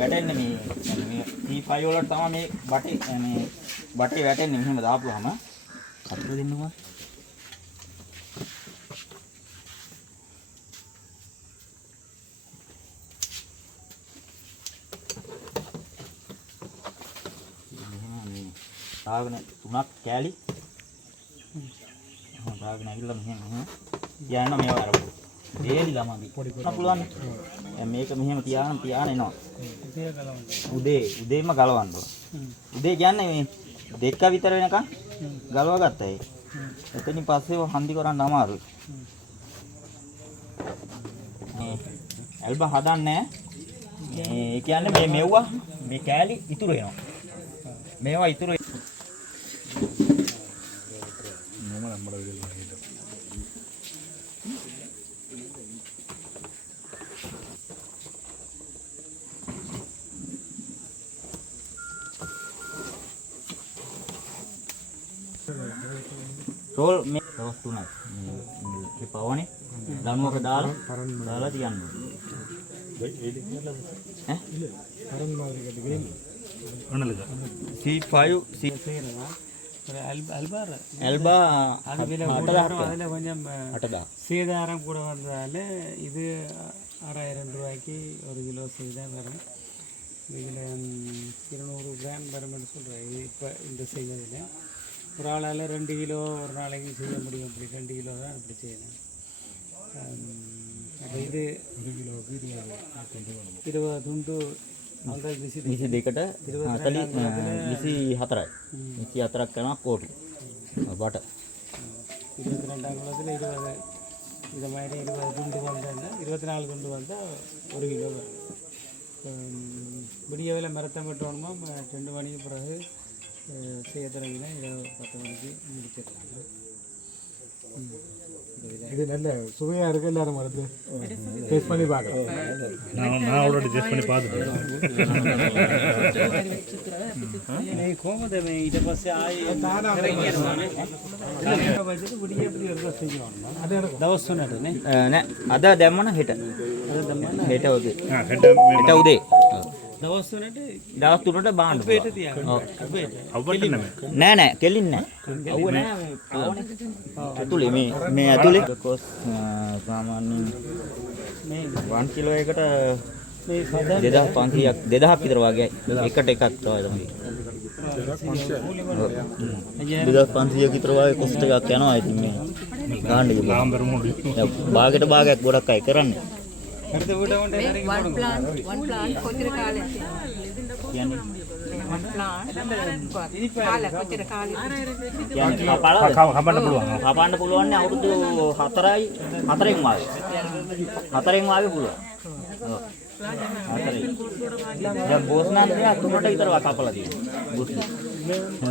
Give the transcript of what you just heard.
වැටෙන්නේ මේ T5 වලට තමයි මේ බටේ වැටෙන්නේ මෙහෙම දාපුවාම කතර දෙන්නවා. දාගෙන තුනක් කෑලි. දාගෙන ඇවිල්ලා මෙහෙම යන්න මේවා අරපුවා. දේලි ළමයි පොඩි පුළුවන්. දැන් මේක මෙහෙම තියාගෙන එනවා. උදේම ගලවන්න ඕන. උදේ කියන්නේ මේ 2 විතර වෙනකන් ගලවා ගත්තා ඒක. එතනින් පස්සේ හන්දි කරන්න අමාරුයි. මේ ඇල්බා හදන්නේ ඒ කියන්නේ මේ මෙව්වා මේ කෑලි ඉතුරු වෙනවා. මේවා ඉතුරු roll මේ දවස් 3යි. මේ පවනේ ලණුවක දාලා තියන්න ඕනේ. C5 அல்பா அதில் கொஞ்சம் சேதாரம் கூட வந்ததால் இது 6000 ரூபாய்க்கு 1 கிலோ செய்தால் வரும். இதில் 200 கிராம் வரும்னு சொல்கிறேன். இது இப்போ இந்த செய்வதில் ஒரு ஆளால் 2 கிலோ ஒரு நாளைக்கு செய்ய முடியும். அப்படி 2 கிலோ தான் அப்படி செய்யணும். அப்போ இது 1 கிலோவுக்கு 20 துண்டு අංකල් 22ට 24ක් කරනවා කෝටි බට 22 අංකලத்தில் 20 இது மாதிரி 20 துண்டு வந்தால் 24 துண்டு வந்தால் 1 கிலோ வரும். விடிய வேலை மரத்தை மட்டும் 2 மணிக்கு பிறகு செய்ய தொடங்கினா 10 மணிக்கு முடிச்சிடலாம். இது நல்ல சுவையாக இருக்குது. எல்லாரும் மரத்து டேஸ்ட் பண்ணி பார்க்கலாம். நான் ஆல்ரெடி டேஸ்ட் பண்ணி பார்த்துட்டேன். කොහොමද මේ ඊට පස්සේ ආයේ දවස් 3ටනේ නෑ අද දැම්මන හෙට උදේ හෙට උදේ දවස් 3ට බාන්න නෑ කෙලින්නේ නෑ අවුව නෑ ඇතුලේ මේ ඇතුලේ කොස් සාමාන්‍යයෙන් මේ 1 කිලෝ එකට මේ 2500ක් 2000ක් විතර වගේ එකට එකක් තමයි 2500ක් විතර වගේ කොස්ට් එකක් යනවා. ඉතින් මේ ගාන්න ඉතින් භාගයට භාගයක් ගොඩක් අය කරන්නේ. वन प्लांट कोचिर काले කියන්නේ वन प्लांट කාලේ කොච්චර කාලේ කියන්නේ කපන්න පුළුවන් නේ අවුරුදු 4න් වාගේ පුළුවන්. ඔව් 4න් දැන් බෝස් නම් 3ට විතර කපලා තියෙනවා.